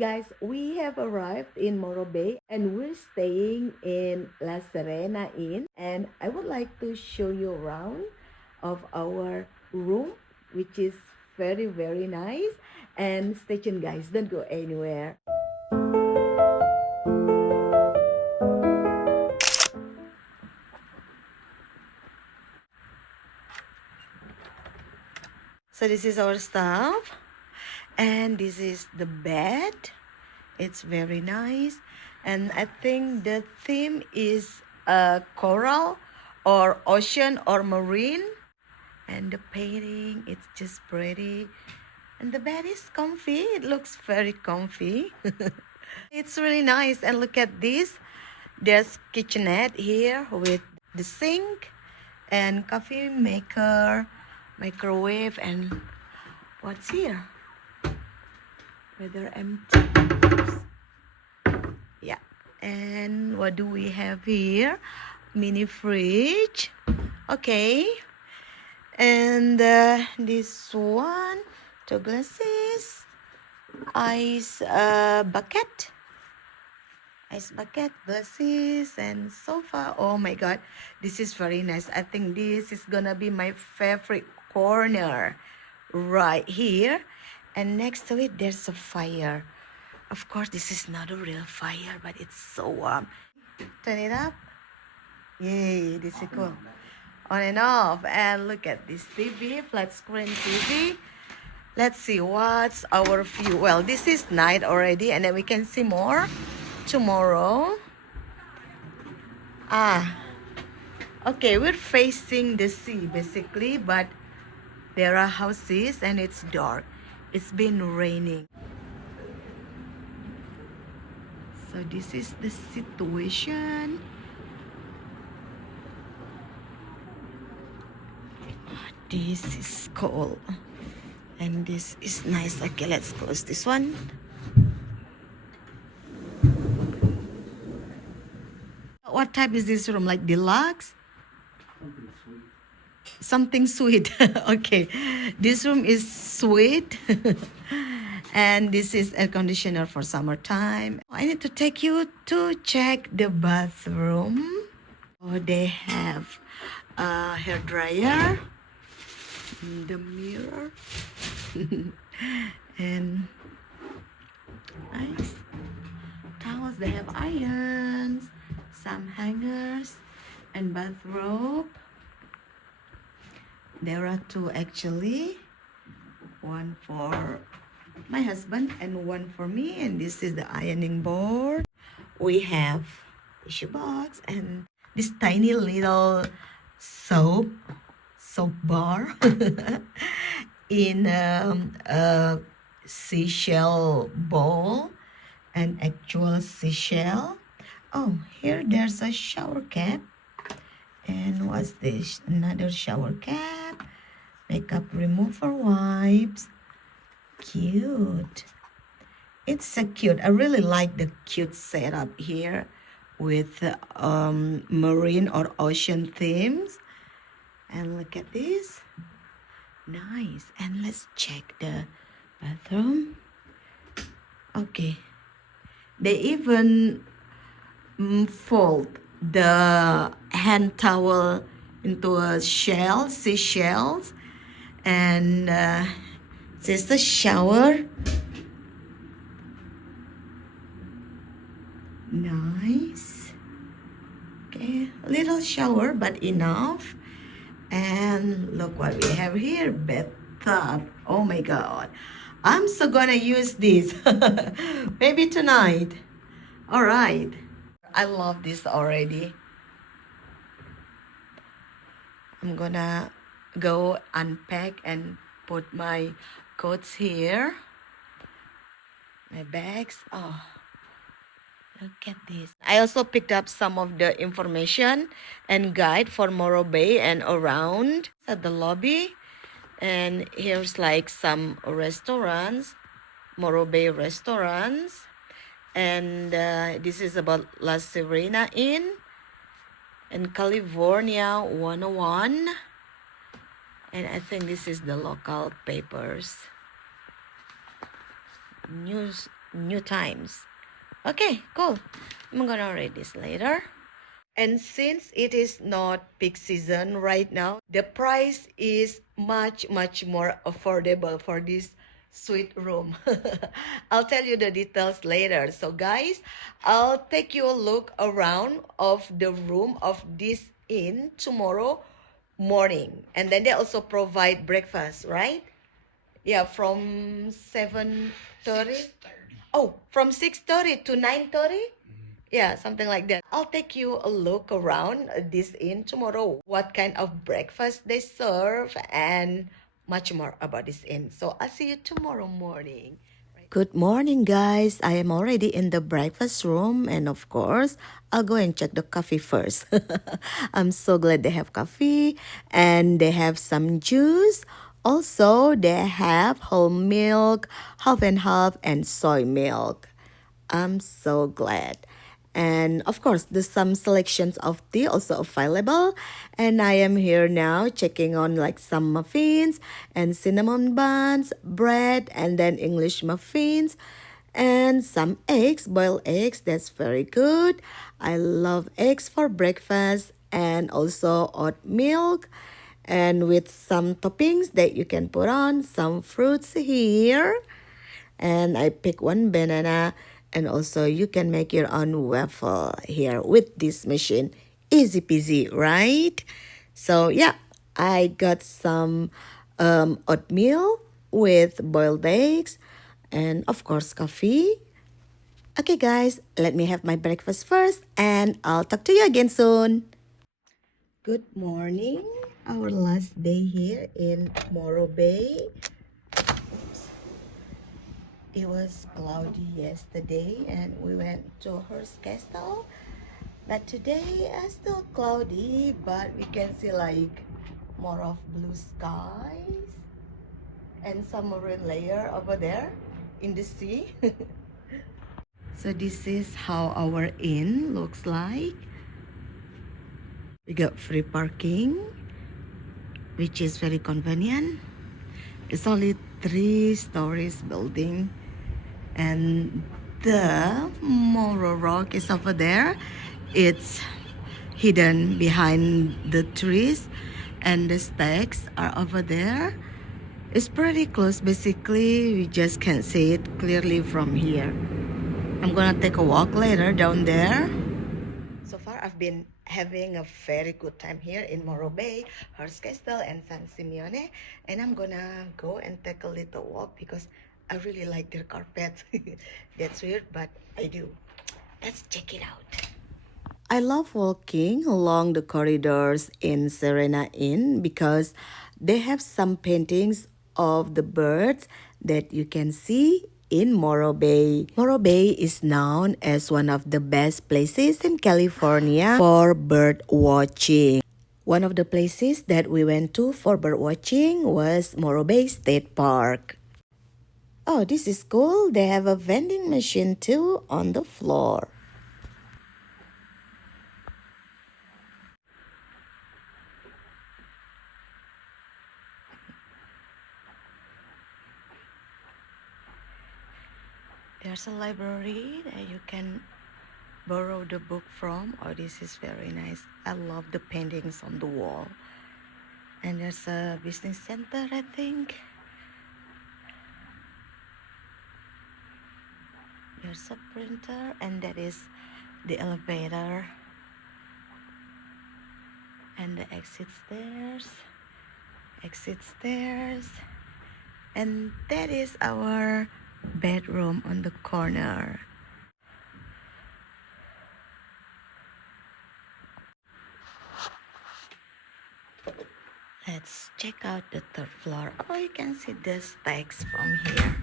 guys, we have arrived in Morro Bay and we're staying in La Serena Inn, and I would like to show you around of our room, which is very nice. And stay tuned guys, don't go anywhere. So this is our stuff, and this is the bed. It's very nice, and I think the theme is coral or ocean or marine. And the painting, it's just pretty, and the bed is comfy. It looks very comfy. It's really nice. And look at this, there's kitchenette here with the sink and coffee maker, microwave, and what's here? Whether empty. Yeah. And what do we have here? Mini fridge. Okay. And this one, 2 glasses, ice bucket, glasses, and sofa. Oh my god, this is very nice. I think this is gonna be my favorite corner right here. And next to it there's a fire. Of course this is not a real fire, but it's so warm. Turn it up. Yay, this is cool. On and off. And look at this TV, flat screen TV. Let's see what's our view. Well, this is night already, and then we can see more tomorrow. Okay, we're facing the sea basically, but there are houses and it's dark. It's been raining. So this is the situation. This is cold and this is nice. Okay, let's close this one. What type is this room? Like deluxe? Something sweet. Okay, this room is sweet. And this is air conditioner for summertime. I need to take you to check the bathroom. Oh, they have a hair dryer, the mirror, and nice towels. They have irons, some hangers, and bathrobe. There are 2 actually, one for my husband and one for me. And this is the ironing board. We have tissue box and this tiny little soap bar in a seashell bowl, an actual seashell. Oh, here there's a shower cap. And what's this? Another shower cap, makeup remover wipes. Cute. It's so cute. I really like the cute setup here with marine or ocean themes. And look at this. Nice. And let's check the bathroom. Okay. They even fold the hand towel into a shell, seashells. And this is the shower. Nice. Okay, little shower but enough. And look what we have here, bathtub. Oh my god, I'm so gonna use this. Maybe tonight. All right, I love this already. I'm gonna go unpack and put my coats here, my bags. Oh, look at this. I also picked up some of the information and guide for Morro Bay and around at the lobby. And here's like some restaurants, Morro Bay restaurants. And this is about La Serena Inn in California 101. And I think this is the local papers. new times. Okay, cool. I'm gonna read this later. And since it is not peak season right now, the price is much more affordable for this suite room. I'll tell you the details later. So guys, I'll take you a look around of the room of this inn tomorrow morning. And then they also provide breakfast, right? Yeah, from 7:30. Oh, from 6:30 to 9:30? Yeah, something like that. I'll take you a look around this inn tomorrow. What kind of breakfast they serve and much more about this inn. So I'll see you tomorrow morning. Good morning, guys. I am already in the breakfast room, and of course, I'll go and check the coffee first. I'm so glad they have coffee and they have some juice. Also, they have whole milk, half and half, and soy milk. I'm so glad. And of course, there's some selections of tea also available. And I am here now checking on like some muffins and cinnamon buns, bread, and then English muffins, and some eggs, boiled eggs. That's very good. I love eggs for breakfast, and also oat milk, and with some toppings that you can put on, some fruits here, and I pick one banana, and also you can make your own waffle here with this machine. Easy peasy, right? So yeah, I got some oatmeal with boiled eggs and of course coffee. Okay guys, let me have my breakfast first and I'll talk to you again soon. Good morning. Our last day here in Morro Bay. It was cloudy yesterday and we went to Hearst Castle. But today it's still cloudy, but we can see like more of blue skies and some marine layer over there in the sea. So this is how our inn looks like. We got free parking, which is very convenient. It's only 3 stories building, and the Morro Rock is over there. It's hidden behind the trees, and the stacks are over there. It's pretty close. Basically, we just can't see it clearly from here. I'm gonna take a walk later down there. So far, I've been having a very good time here in Morro Bay, Hearst Castle, and San Simeone. And I'm gonna go and take a little walk because I really like their carpet. That's weird, but I do. Let's check it out. I love walking along the corridors in Serena Inn because they have some paintings of the birds that you can see in Morro Bay. Morro Bay is known as one of the best places in California for bird watching. One of the places that we went to for bird watching was Morro Bay State Park. Oh, this is cool. They have a vending machine too on the floor. There's a library that you can borrow the book from. Oh, this is very nice. I love the paintings on the wall. And there's a business center, I think. There's a printer, and that is the elevator. And the exit stairs. Exit stairs. And that is our bedroom on the corner. Let's check out the third floor. Oh, you can see the stacks from here.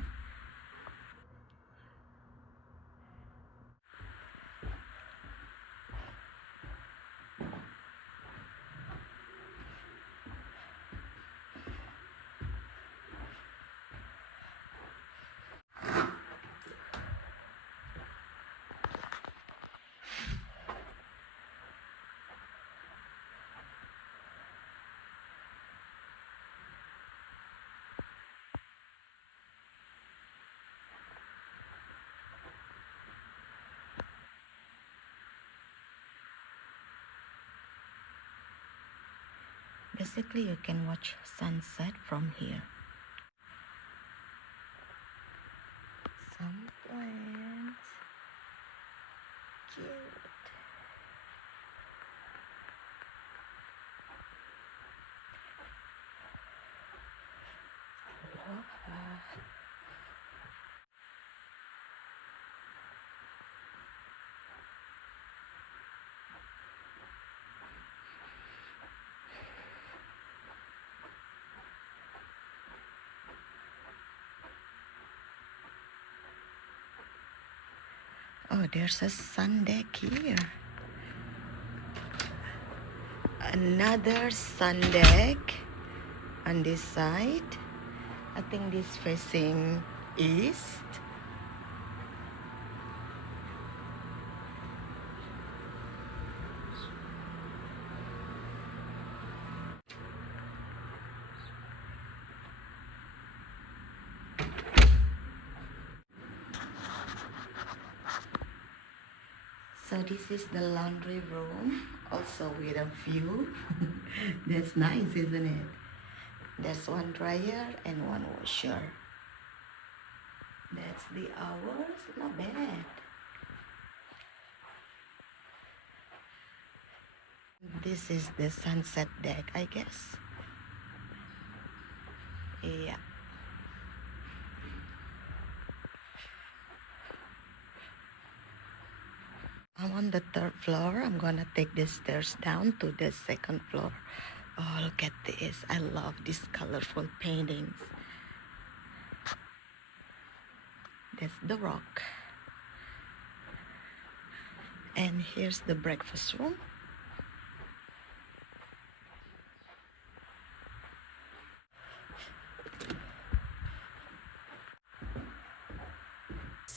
Basically, you can watch sunset from here. Some plants. Cute. Oh, there's a sun deck here. Another sun deck on this side. I think this facing east. So this is the laundry room, also with a view. That's nice, isn't it? There's one dryer and one washer. That's the hours, not bad. This is the sunset deck, I guess. Yeah. I'm on the third floor. I'm gonna take the stairs down to the second floor. Oh, look at this. I love these colorful paintings. That's the rock. And here's the breakfast room.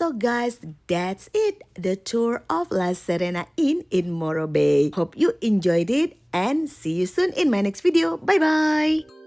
So guys, that's it. The tour of La Serena Inn in Morro Bay. Hope you enjoyed it and see you soon in my next video. Bye bye.